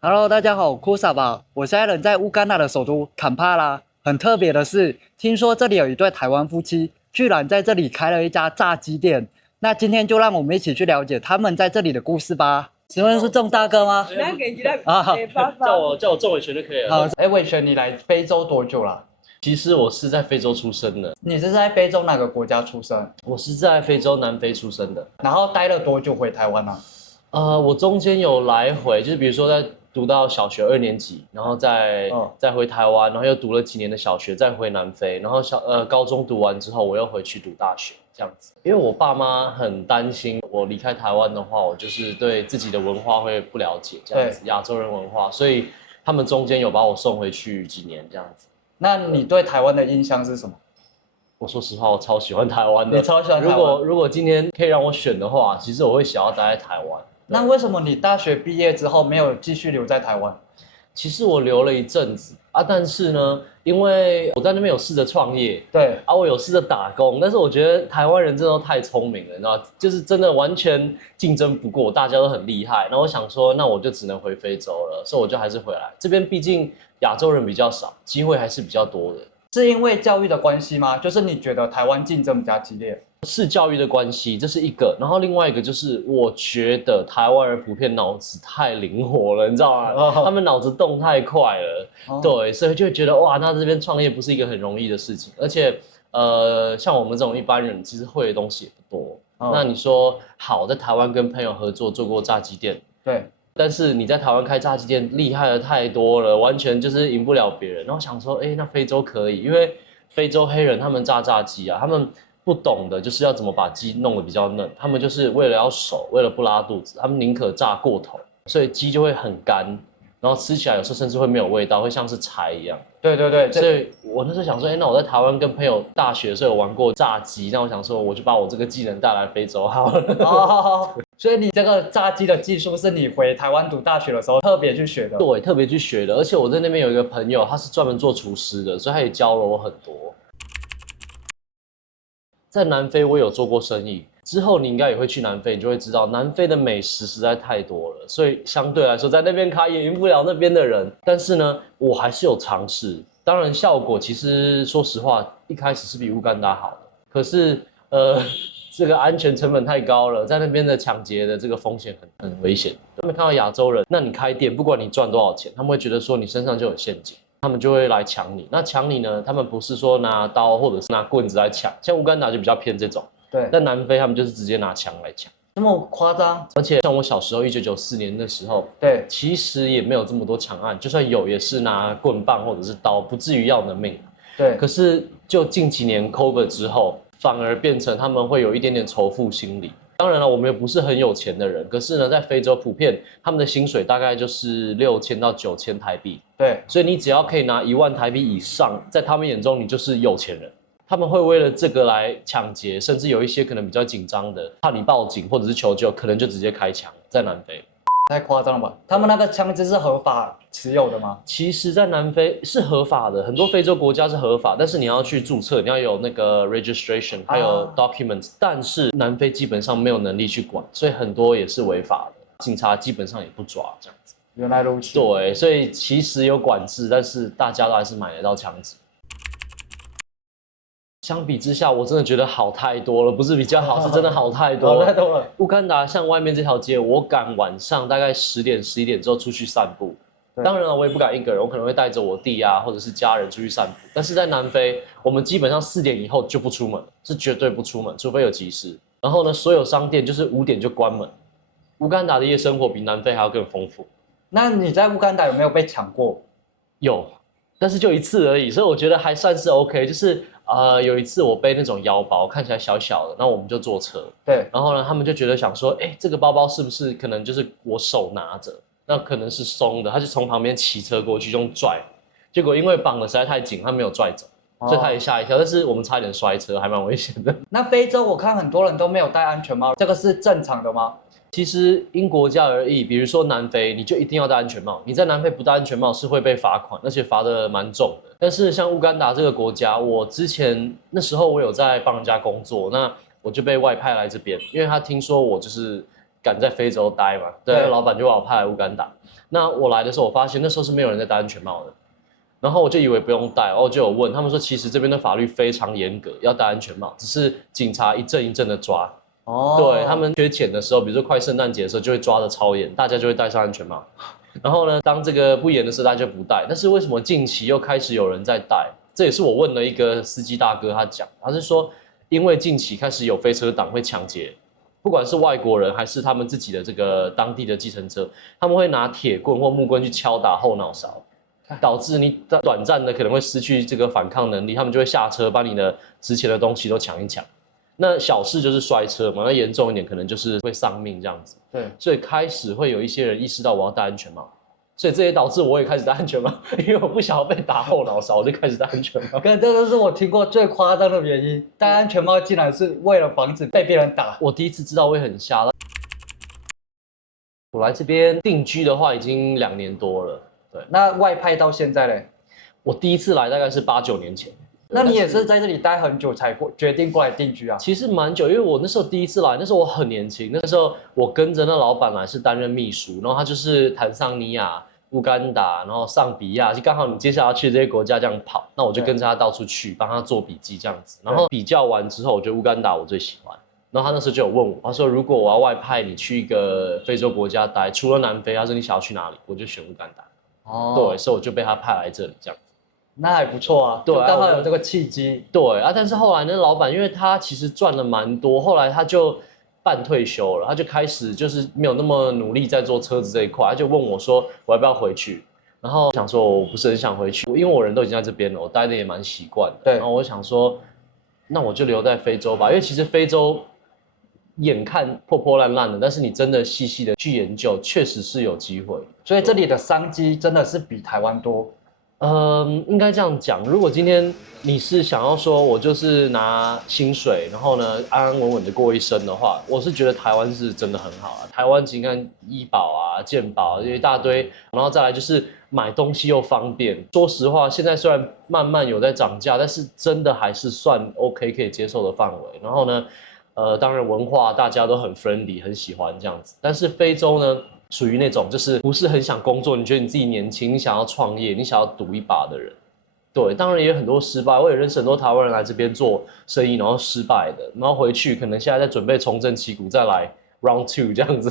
Hello，大家好，库萨吧。我现在人在乌干达的首都坎帕拉。很特别的是，听说这里有一对台湾夫妻，居然在这里开了一家炸鸡店。那今天就让我们一起去了解他们在这里的故事吧。请问是仲大哥吗？啊，叫我郑伟权就可以了。好，哎，伟璇，你来非洲多久了？其实我是在非洲出生的，你是在非洲哪个国家出生？我是在非洲南非出生的。然后待了多久回台湾呢？我中间有来回，就是比如说在读到小学2年级，然后再回台湾，然后又读了几年的小学，再回南非，然后高中读完之后，我又回去读大学这样子。因为我爸妈很担心我离开台湾的话，我就是对自己的文化会不了解这样子，亚洲人文化，所以他们中间有把我送回去几年这样子。那你对台湾的印象是什么？我说实话，我超喜欢台湾的。你超喜欢台湾？如果今天可以让我选的话，其实我会想要待在台湾。那为什么你大学毕业之后没有继续留在台湾？其实我留了一阵子啊，但是呢，因为我在那边有试着创业，对啊，我有试着打工，但是我觉得台湾人真的都太聪明了，你知道，就是真的完全竞争不过，大家都很厉害。那我想说，那我就只能回非洲了，所以我就还是回来。这边毕竟亚洲人比较少，机会还是比较多的。是因为教育的关系吗？就是你觉得台湾竞争比较激烈？是教育的关系，这是一个，然后另外一个就是我觉得台湾人普遍脑子太灵活了，你知道吗？他们脑子动太快了，对，所以就会觉得哇，那这边创业不是一个很容易的事情，而且像我们这种一般人，其实会的东西也不多。那你说好，在台湾跟朋友合作做过炸鸡店，对，但是你在台湾开炸鸡店厉害的太多了，完全就是赢不了别人。然后想说，哎，那非洲可以，因为非洲黑人他们炸鸡啊，他们不懂的就是要怎么把鸡弄得比较嫩，他们就是为了要熟，为了不拉肚子，他们宁可炸过头，所以鸡就会很干，然后吃起来有时候甚至会没有味道，会像是柴一样。对对对，所以我那时候想说，哎，那我在台湾跟朋友大学的时候有玩过炸鸡，那我想说，我就把我这个技能带来非洲好了。哦，所以你这个炸鸡的技术是你回台湾读大学的时候特别去学的？对，特别去学的，而且我在那边有一个朋友，他是专门做厨师的，所以他也教了我很多。在南非我有做过生意，之后你应该也会去南非，你就会知道南非的美食实在太多了，所以相对来说在那边开也赢不了那边的人。但是呢，我还是有尝试，当然效果其实说实话一开始是比乌干达好的，可是这个安全成本太高了，在那边的抢劫的这个风险很危险。他们看到亚洲人，那你开店不管你赚多少钱，他们会觉得说你身上就有陷阱。他们就会来抢你。那抢你呢？他们不是说拿刀或者是拿棍子来抢，像乌干达就比较偏这种。对。但南非他们就是直接拿枪来抢，这么夸张？而且像我小时候1994年的时候，对，其实也没有这么多抢案，就算有，也是拿棍棒或者是刀，不至于要你的命。对。可是就近几年 COVID 之后，反而变成他们会有一点点仇富心理。当然了，我们也不是很有钱的人，可是呢，在非洲普遍他们的薪水大概就是6000到9000台币。对，所以你只要可以拿1万台币以上，在他们眼中你就是有钱人。他们会为了这个来抢劫，甚至有一些可能比较紧张的，怕你报警或者是求救，可能就直接开枪。在南非太夸张了吧？他们那个枪支是合法持有的吗？其实，在南非是合法的，很多非洲国家是合法，但是你要去注册，你要有那个 registration， 还有 documents，但是南非基本上没有能力去管，所以很多也是违法的，警察基本上也不抓这样子。原来如此。对，所以其实有管制，但是大家都还是买得到枪支。相比之下，我真的觉得好太多了，不是比较好，是真的好太多了。好太多了。乌干达像外面这条街，我敢晚上大概10点、11点之后出去散步。当然了，我也不敢一个人，我可能会带着我弟啊，或者是家人出去散步。但是在南非，我们基本上4点以后就不出门，是绝对不出门，除非有急事。然后呢，所有商店就是5点就关门。乌干达的夜生活比南非还要更丰富。那你在乌干达有没有被抢过？有，但是就一次而已，所以我觉得还算是 OK。就是有一次我背那种腰包，看起来小小的，那我们就坐车。对。然后呢，他们就觉得想说，哎，这个包包是不是可能就是我手拿着，那可能是松的，他就从旁边骑车过去用拽，结果因为绑得实在太紧，他没有拽走，所以他也吓一跳。但是我们差点摔车，还蛮危险的。那非洲我看很多人都没有戴安全帽，这个是正常的吗？其实因国家而异，比如说南非，你就一定要戴安全帽。你在南非不戴安全帽是会被罚款，而且罚得蛮重的。但是像乌干达这个国家，我之前那时候我有在帮人家工作，那我就被外派来这边，因为他听说我就是敢在非洲待嘛，对，对老板就把我派来乌干达。那我来的时候，我发现那时候是没有人在戴安全帽的，然后我就以为不用戴，然后我就有问他们说，其实这边的法律非常严格，要戴安全帽，只是警察一阵一阵的抓。哦，对，他们缺钱的时候，比如说快圣诞节的时候，就会抓得超严，大家就会戴上安全帽。然后呢，当这个不严的时候，大家就不戴。但是为什么近期又开始有人在戴？这也是我问了一个司机大哥，他讲，他是说，因为近期开始有飞车党会抢劫，不管是外国人还是他们自己的这个当地的计程车，他们会拿铁棍或木棍去敲打后脑勺，导致你短暂的可能会失去这个反抗能力，他们就会下车把你的值钱的东西都抢一抢。那小事就是摔车嘛，那严重一点可能就是会丧命这样子。对，所以开始会有一些人意识到我要戴安全帽，所以这也导致我也开始戴安全帽，因为我不想要被打后脑勺，我就开始戴安全帽。这个是我听过最夸张的原因，戴安全帽竟然是为了防止被别人打。我第一次知道我也很瞎了。我来这边定居的话已经2年多了，对。那外派到现在嘞？我第一次来大概是8、9年前。那你也是在这里待很久才决定过来定居啊？其实蛮久，因为我那时候第一次来，那时候我很年轻，那时候我跟着那老板来是担任秘书，然后他就是坦桑尼亚、乌干达，然后上比亚，就刚好你接下来要去这些国家这样跑，那我就跟着他到处去，帮他做笔记这样子。然后比较完之后，我觉得乌干达我最喜欢。然后他那时候就有问我，他说如果我要外派你去一个非洲国家待，除了南非，他说你想要去哪里？我就选乌干达。哦，对，所以我就被他派来这里这样。那还不错啊，对，刚好有这个契机。对啊，但是后来那老板，因为他其实赚了蛮多，后来他就半退休了，他就开始就是没有那么努力在做车子这一块，他就问我说我要不要回去，然后想说我不是很想回去，因为我人都已经在这边了，我待的也蛮习惯的。对，然后我想说，那我就留在非洲吧，因为其实非洲眼看破破烂烂的，但是你真的细细的去研究，确实是有机会。所以这里的商机真的是比台湾多。应该这样讲。如果今天你是想要说我就是拿薪水，然后呢安安稳稳的过一生的话，我是觉得台湾是真的很好啊。台湾你看医保啊、健保一大堆，然后再来就是买东西又方便。说实话，现在虽然慢慢有在涨价，但是真的还是算 OK 可以接受的范围。然后呢，当然文化大家都很 friendly， 很喜欢这样子。但是非洲呢？属于那种就是不是很想工作，你觉得你自己年轻，你想要创业，你想要赌一把的人，对，当然也有很多失败，我也认识很多台湾人来这边做生意，然后失败的，然后回去可能现在在准备重振旗鼓，再来 round 2这样子。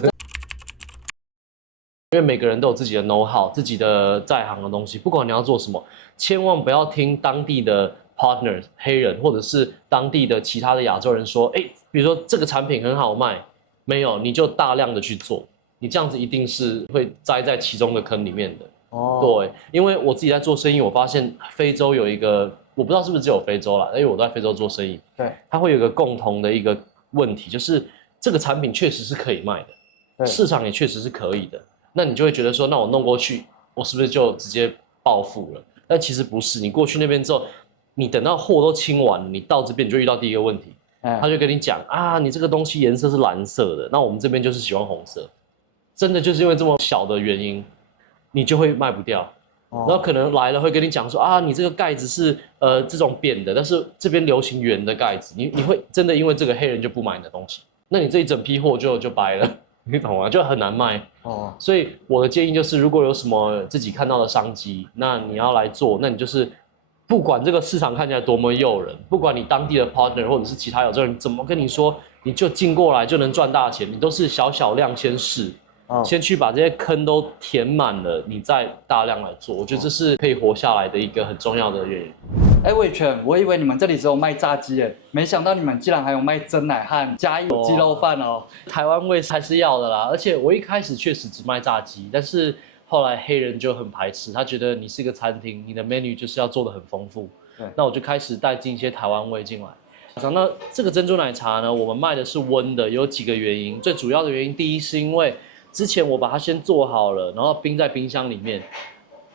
因为每个人都有自己的 know how， 自己的在行的东西，不管你要做什么，千万不要听当地的 partner 黑人或者是当地的其他的亚洲人说，比如说这个产品很好卖，没有你就大量的去做。你这样子一定是会栽在其中的坑里面的。哦，对，因为我自己在做生意，我发现非洲有一个，我不知道是不是只有非洲啦，因为我都在非洲做生意。对，它会有一个共同的一个问题，就是这个产品确实是可以卖的，市场也确实是可以的。那你就会觉得说，那我弄过去，我是不是就直接暴富了？但其实不是，你过去那边之后，你等到货都清完了，你到这边你就遇到第一个问题，他就跟你讲啊，你这个东西颜色是蓝色的，那我们这边就是喜欢红色。真的就是因为这么小的原因，你就会卖不掉。然后可能来了会跟你讲说啊，你这个盖子是这种扁的，但是这边流行圆的盖子，你会真的因为这个黑人就不买你的东西，那你这一整批货就掰了，你懂吗？就很难卖。哦，所以我的建议就是，如果有什么自己看到的商机，那你要来做，那你就是不管这个市场看起来多么诱人，不管你当地的 partner 或者是其他有这人怎么跟你说，你就进过来就能赚大钱，你都是小小量先试。先去把这些坑都填满了，你再大量来做，我觉得这是可以活下来的一个很重要的原因。伟全，我以为你们这里只有卖炸鸡耶，没想到你们竟然还有卖蒸奶和嘉义鸡肉饭哦。台湾味还是要的啦，而且我一开始确实只卖炸鸡，但是后来黑人就很排斥，他觉得你是个餐厅，你的 menu 就是要做的很丰富。那我就开始带进一些台湾味进来。那这个珍珠奶茶呢，我们卖的是温的，有几个原因，最主要的原因，第一是因为之前我把它先做好了，然后冰在冰箱里面。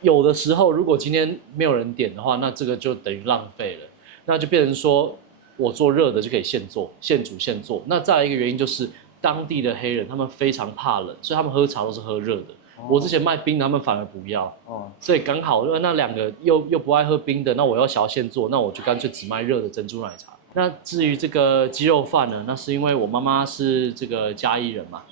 有的时候，如果今天没有人点的话，那这个就等于浪费了。那就变成说我做热的就可以现做、现煮现做。那再来一个原因就是，当地的黑人他们非常怕冷，所以他们喝茶都是喝热的。我之前卖冰的，他们反而不要。所以刚好那两个又不爱喝冰的，那我要想要现做，那我就干脆只卖热的珍珠奶茶。那至于这个鸡肉饭呢，那是因为我妈妈是这个嘉义人嘛。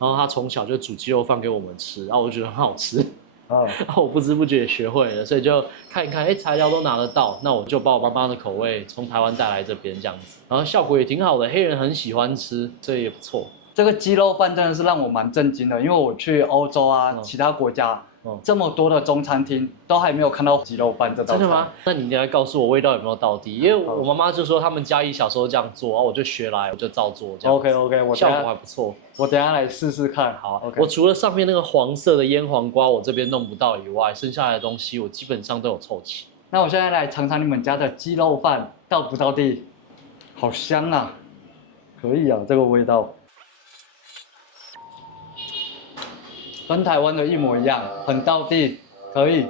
然后他从小就煮鸡肉饭给我们吃，然后我就觉得很好吃，哦，然后我不知不觉也学会了，所以就看一看，哎，材料都拿得到，那我就把我妈妈的口味从台湾带来这边这样子，然后效果也挺好的，黑人很喜欢吃，所以也不错。这个鸡肉饭真的是让我蛮震惊的，因为我去欧洲啊，其他国家，这么多的中餐厅都还没有看到鸡肉饭这道菜。真的吗？那你应该告诉我味道有没有到底，因为我妈妈就说他们家里小时候这样做，然后我就学来，我就照做这样。OK， 效果还不错。我等一下来试试看。好 ，OK。我除了上面那个黄色的腌黄瓜我这边弄不到以外，剩下来的东西我基本上都有凑齐。那我现在来尝尝你们家的鸡肉饭到不到地？好香啊！可以啊，这个味道。跟台湾的一模一样，很道地，可以。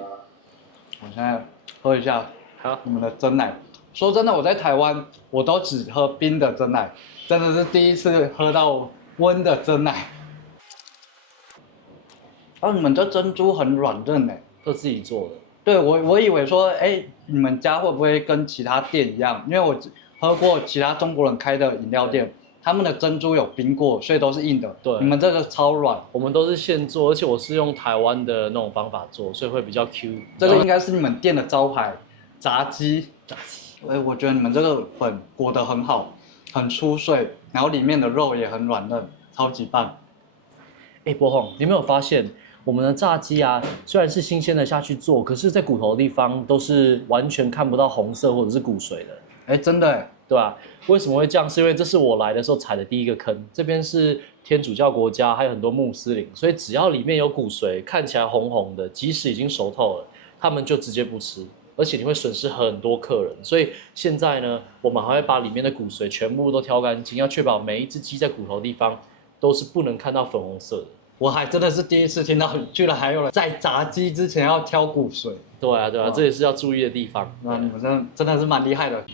我现在喝一下，你们的珍奶。说真的，我在台湾我都只喝冰的珍奶，真的是第一次喝到温的珍奶。哦，你们这珍珠很软嫩诶，都自己做的。对我以为说，哎，你们家会不会跟其他店一样？因为我喝过其他中国人开的饮料店。他们的珍珠有冰过，所以都是硬的。对，你们这个超软，我们都是现做，而且我是用台湾的那种方法做，所以会比较 Q。这个应该是你们店的招牌，炸鸡。哎，我觉得你们这个粉裹得很好，很酥脆，然后里面的肉也很软嫩，超级棒。哎，博宏，你有没有发现我们的炸鸡啊，虽然是新鲜的下去做，可是在骨头的地方都是完全看不到红色或者是骨髓的。哎，真的哎。对吧？为什么会这样？是因为这是我来的时候踩的第一个坑。这边是天主教国家，还有很多穆斯林，所以只要里面有骨髓，看起来红红的，即使已经熟透了，他们就直接不吃，而且你会损失很多客人。所以现在呢，我们还会把里面的骨髓全部都挑干净，要确保每一只鸡在骨头的地方都是不能看到粉红色的。我还真的是第一次听到，居然还有人在炸鸡之前要挑骨髓。对啊，这也是要注意的地方。那你们真的是蛮厉害的。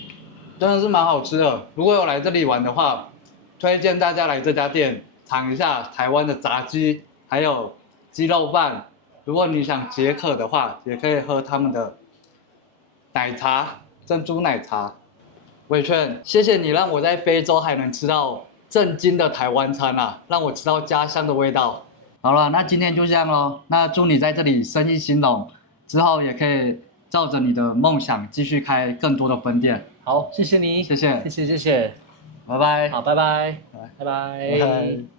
真的是蛮好吃的。如果有来这里玩的话，推荐大家来这家店尝一下台湾的炸鸡，还有鸡肉饭。如果你想解渴的话，也可以喝他们的奶茶，珍珠奶茶。伟劝，谢谢你让我在非洲还能吃到正经的台湾餐啊，让我吃到家乡的味道。好了，那今天就这样咯。那祝你在这里生意兴隆，之后也可以照着你的梦想继续开更多的分店。好，谢谢你，谢谢，拜拜。好，拜拜，拜拜。